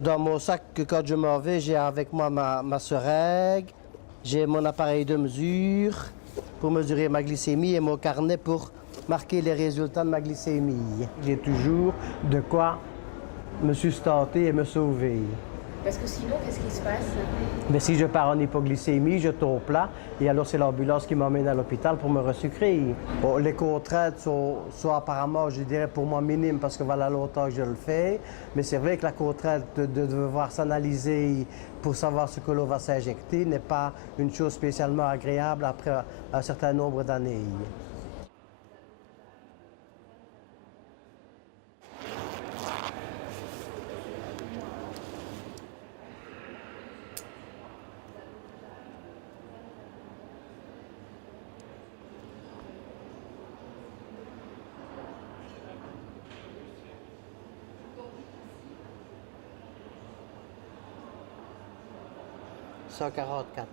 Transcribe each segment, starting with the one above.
Dans mon sac, quand je m'en vais, j'ai avec moi ma seringue, j'ai mon appareil de mesure pour mesurer ma glycémie et mon carnet pour marquer les résultats de ma glycémie. J'ai toujours de quoi me sustenter et me sauver. Parce que sinon, qu'est-ce qui se passe? Mais si je pars en hypoglycémie, je tombe plat et alors c'est l'ambulance qui m'emmène à l'hôpital pour me resucrer. Bon, les contraintes sont apparemment, je dirais, pour moi minimes parce que voilà longtemps que je le fais. Mais c'est vrai que la contrainte de devoir s'analyser pour savoir ce que l'on va s'injecter n'est pas une chose spécialement agréable après un certain nombre d'années. « 144.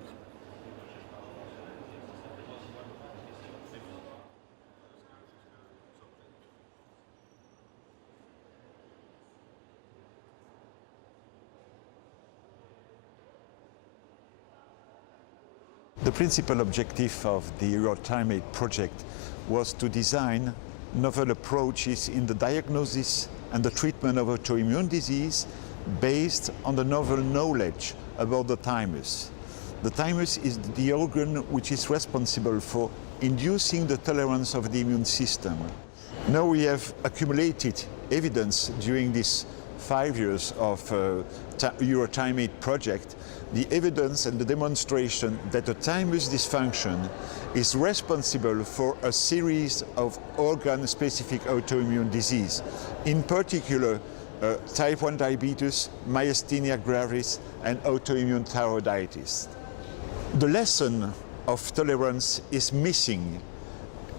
The principal objective of the Eurotimate project was to design novel approaches in the diagnosis and the treatment of autoimmune disease based on the novel knowledge about the thymus. The thymus is the organ which is responsible for inducing the tolerance of the immune system. Now we have accumulated evidence during these 5 years of Eurotimate project, the evidence and the demonstration that a thymus dysfunction is responsible for a series of organ-specific autoimmune disease, in particular type 1 diabetes, myasthenia gravis, and autoimmune thyroiditis. The lesson of tolerance is missing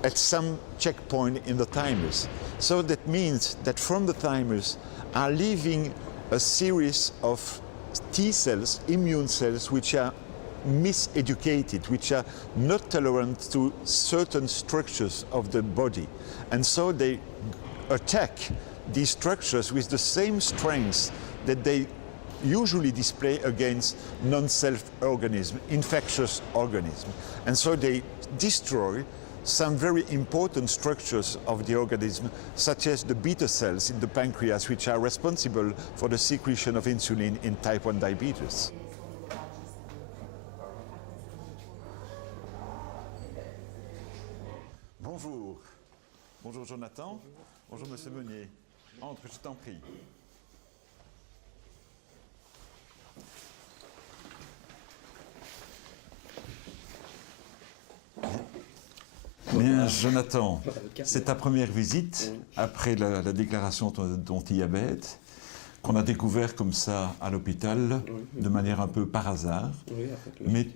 at some checkpoint in the thymus. So that means that from the thymus are leaving a series of T cells, immune cells, which are miseducated, which are not tolerant to certain structures of the body. And so they attack these structures with the same strength that they usually display against non-self organisms, infectious organisms. And so they destroy some very important structures of the organism, such as the beta cells in the pancreas, which are responsible for the secretion of insulin in type 1 diabetes. Bonjour. Bonjour Jonathan. Bonjour Monsieur Meunier. Entre, je t'en prie. Bien, Jonathan, c'est ta première visite après la déclaration de ton diabète, qu'on a découvert comme ça à l'hôpital, de manière un peu par hasard. Oui, avec Mais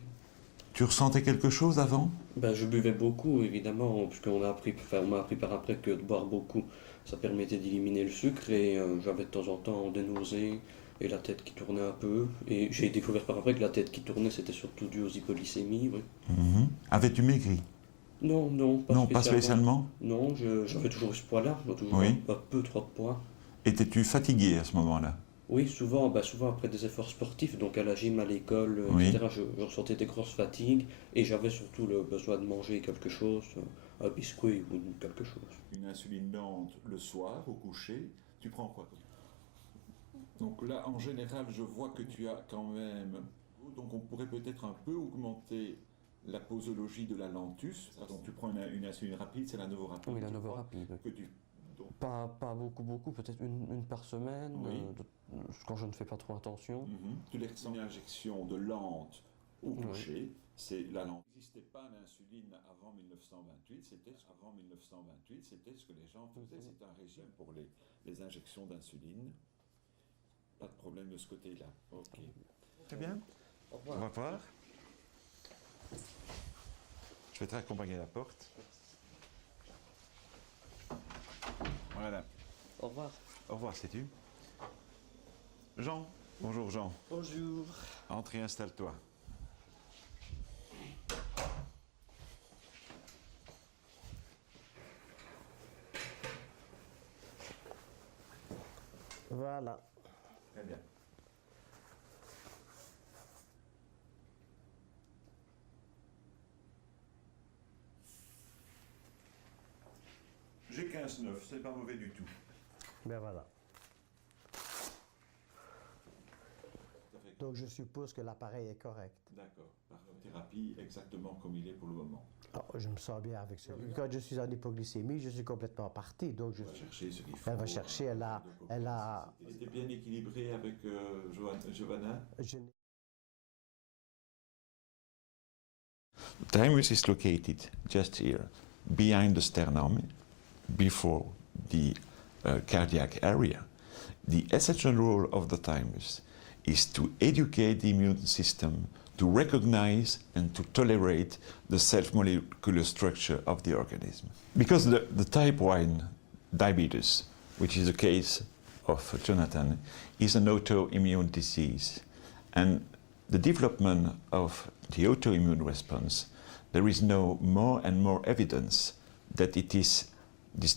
tu ressentais quelque chose avant? Ben, je buvais beaucoup, évidemment, puisqu'on m'a appris par après que de boire beaucoup, ça permettait d'éliminer le sucre, et j'avais de temps en temps des nausées et la tête qui tournait un peu. Et j'ai découvert par après que la tête qui tournait, c'était surtout dû aux hypoglycémies. Oui. Avais-tu maigri? Non, pas spécialement. Non, j'avais toujours ce poids-là, toujours Oui. un peu trop de poids. Étais-tu fatigué à ce moment-là? Oui, souvent après des efforts sportifs, donc à la gym, à l'école, Oui. etc., je ressentais des grosses fatigues et j'avais surtout le besoin de manger quelque chose, un biscuit ou quelque chose. Une insuline lente le soir, au coucher, tu prends quoi? Donc là, en général, je vois que tu as quand même... Donc on pourrait peut-être un peu augmenter la posologie de la lentus. Donc tu prends une insuline rapide, c'est la novorapide. Oui, la novorapide. Que tu... Pas beaucoup, peut-être une par semaine, Oui. quand je ne fais pas trop attention. Tu les ressens. Une injection de lente au coucher, c'est la lente. Il n'existait pas l'insuline avant 1928, c'était ce que les gens faisaient, c'est un régime pour les injections d'insuline. Pas de problème de ce côté-là. Ok. Très bien. Au revoir. Au revoir. Je vais te raccompagner à la porte. Voilà. Au revoir. Au revoir, sais-tu. Jean. Bonjour Jean. Bonjour. Entre et installe-toi. Voilà. Très bien. 15,9, c'est pas mauvais du tout. Ben voilà. Donc je suppose que l'appareil est correct. D'accord. Par thérapie, exactement comme il est pour le moment. Oh, je me sens bien avec ça. Quand je suis en hypoglycémie, je suis complètement parti. Donc Elle va chercher ce qu'il faut. elle va chercher, elle a. Il était bien équilibré avec Giovanna. The thymus is located just here, behind the sternum, before the cardiac area. The essential role of the thymus is to educate the immune system to recognize and to tolerate the self-molecular structure of the organism. Because the type 1 diabetes, which is the case of Jonathan, is an autoimmune disease. And the development of the autoimmune response, there is now more and more evidence that this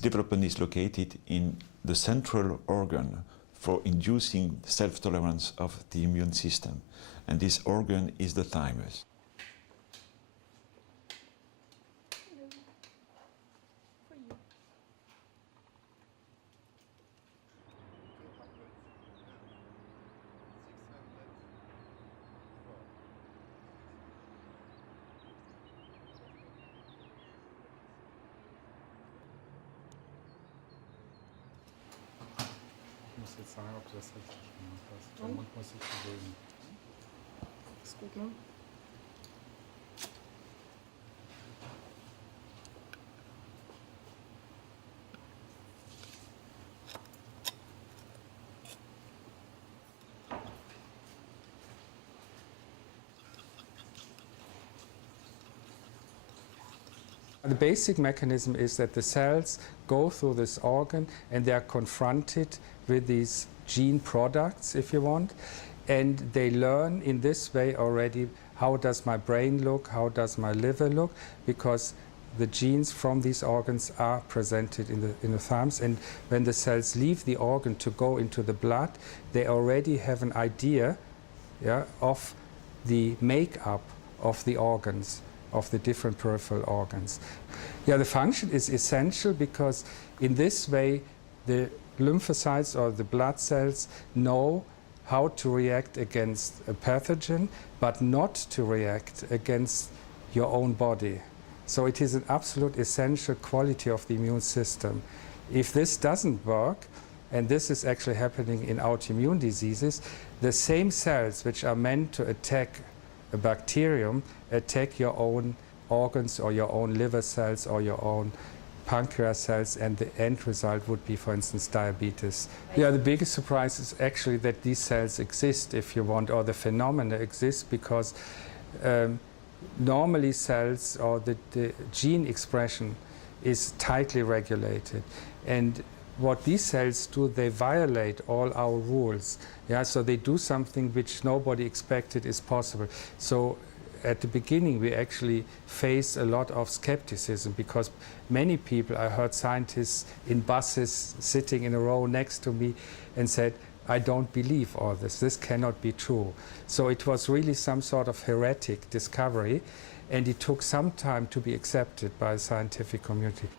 development is located in the central organ for inducing self-tolerance of the immune system. And this organ is the thymus. Ich muss jetzt sagen, ob du das richtig gemacht hast. Der Mund muss sich bewegen. Ist gut, ne? The basic mechanism is that the cells go through this organ and they are confronted with these gene products, if you want, and they learn in this way already how does my brain look, how does my liver look, because the genes from these organs are presented in the thymus, and when the cells leave the organ to go into the blood, they already have an idea, yeah, of the makeup of the organs, of the different peripheral organs. Yeah, the function is essential because in this way the lymphocytes or the blood cells know how to react against a pathogen, but not to react against your own body. So it is an absolute essential quality of the immune system. If this doesn't work, and this is actually happening in autoimmune diseases, the same cells which are meant to attack a bacterium attack your own organs or your own liver cells or your own pancreas cells, and the end result would be, for instance, diabetes. Yeah, the biggest surprise is actually that these cells exist, if you want, or the phenomena exist, because normally cells or the gene expression is tightly regulated, and what these cells do, they violate all our rules. Yeah, so they do something which nobody expected is possible. So at the beginning we actually faced a lot of skepticism, because many people, I heard scientists in buses sitting in a row next to me and said, I don't believe all this, this cannot be true. So it was really some sort of heretic discovery, and it took some time to be accepted by the scientific community.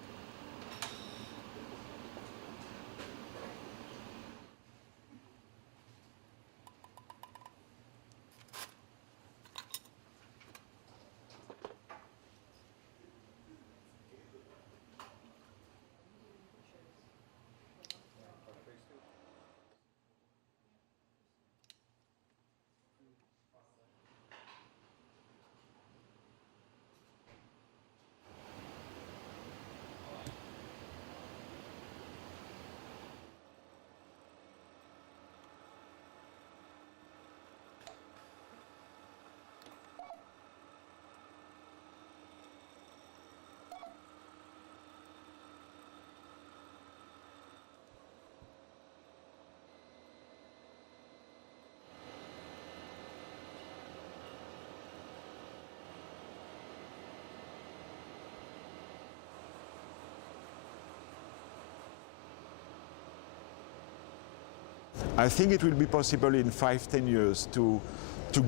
I think it will be possible in 5-10 years to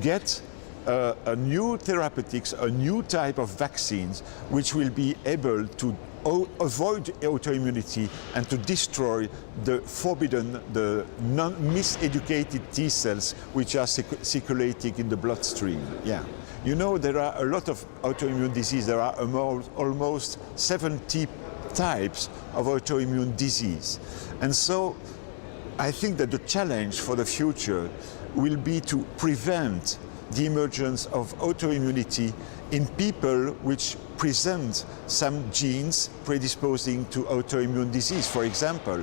get a new therapeutics, a new type of vaccines which will be able to avoid autoimmunity and to destroy the forbidden, the miseducated T cells which are circulating in the bloodstream. Yeah. You know, there are a lot of autoimmune disease. There are almost 70 types of autoimmune disease. And so I think that the challenge for the future will be to prevent the emergence of autoimmunity in people which present some genes predisposing to autoimmune disease, for example.